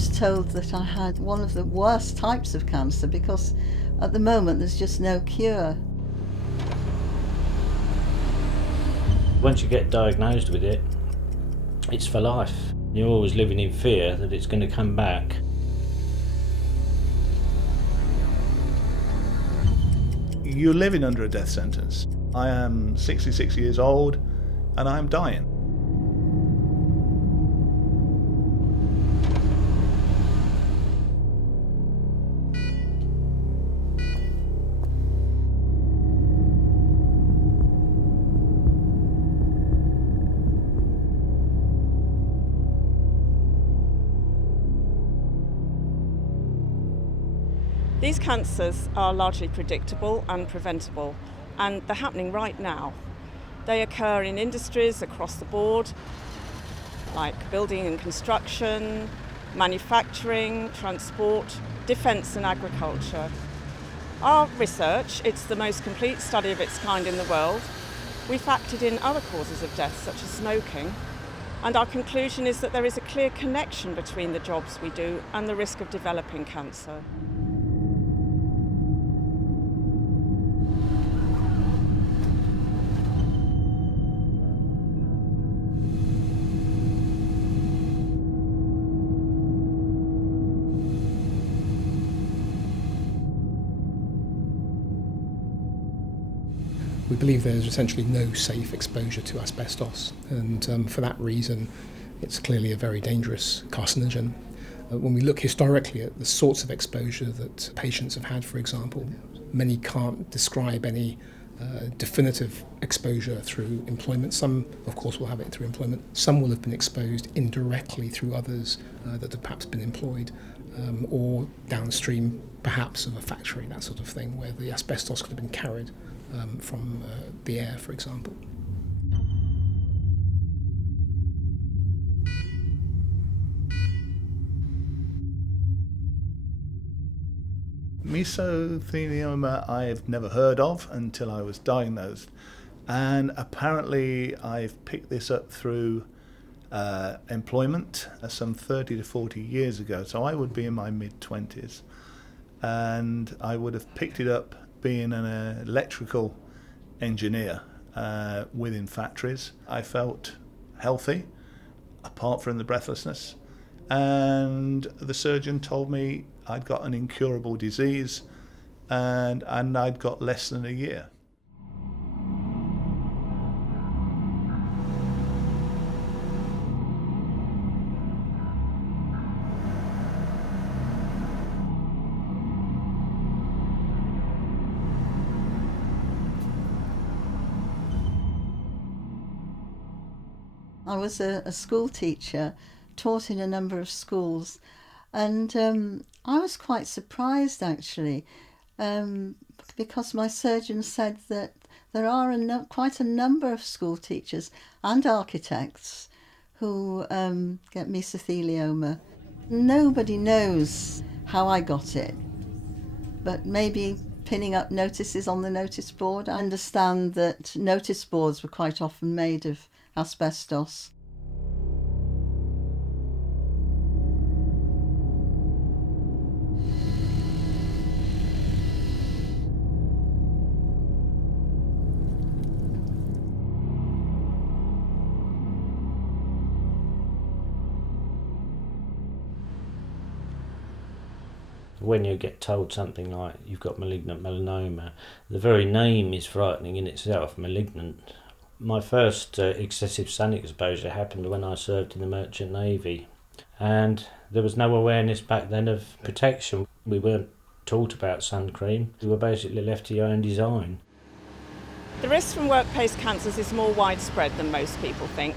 was told that I had one of the worst types of cancer because at the moment there's just no cure. Once you get diagnosed with it, it's for life. You're always living in fear that it's going to come back. You're living under a death sentence. I am 66 years old and I am dying. These cancers are largely predictable and preventable, and they're happening right now. They occur in industries across the board, like building and construction, manufacturing, transport, defence and agriculture. Our research, it's the most complete study of its kind in the world. We factored in other causes of death, such as smoking, and our conclusion is that there is a clear connection between the jobs we do and the risk of developing cancer. We believe there's essentially no safe exposure to asbestos, and for that reason it's clearly a very dangerous carcinogen. When we look historically at the sorts of exposure that patients have had, for example, many can't describe any definitive exposure through employment. Some, of course, will have it through employment. Some will have been exposed indirectly through others that have perhaps been employed, or downstream perhaps of a factory, that sort of thing, where the asbestos could have been carried from the air, for example. Mesothelioma I've never heard of until I was diagnosed, and apparently I've picked this up through employment some 30 to 40 years ago, so I would be in my mid-20s, and I would have picked it up being an electrical engineer within factories. I felt healthy, apart from the breathlessness, and the surgeon told me I'd got an incurable disease and I'd got less than a year. I was a school teacher, taught in a number of schools, and I was quite surprised actually, because my surgeon said that there are quite a number of school teachers and architects who get mesothelioma. Nobody knows how I got it, but maybe pinning up notices on the notice board. I understand that notice boards were quite often made of asbestos. When you get told something like you've got malignant melanoma, the very name is frightening in itself, malignant. My first excessive sun exposure happened when I served in the Merchant Navy, and there was no awareness back then of protection. We weren't taught about sun cream. We were basically left to your own design. The risk from workplace cancers is more widespread than most people think.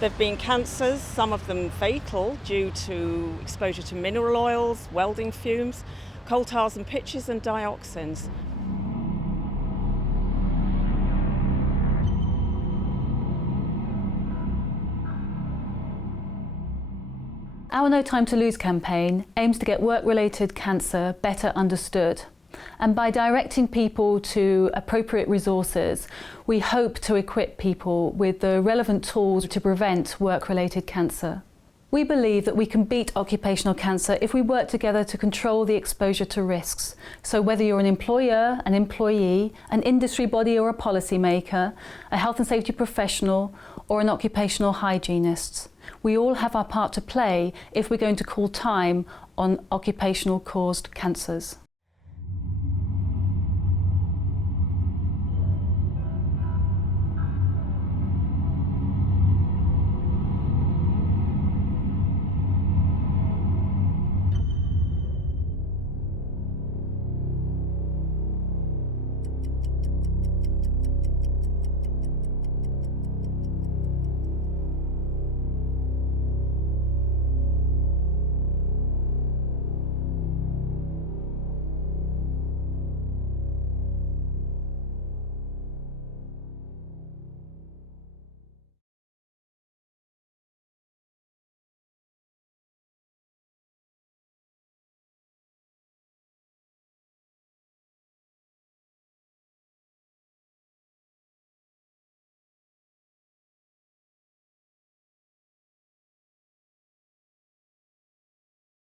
There have been cancers, some of them fatal, due to exposure to mineral oils, welding fumes, coal tars and pitches and dioxins. Our No Time to Lose campaign aims to get work-related cancer better understood. And by directing people to appropriate resources, we hope to equip people with the relevant tools to prevent work-related cancer. We believe that we can beat occupational cancer if we work together to control the exposure to risks. So whether you're an employer, an employee, an industry body or a policymaker, a health and safety professional or an occupational hygienist, we all have our part to play if we're going to call time on occupational caused cancers.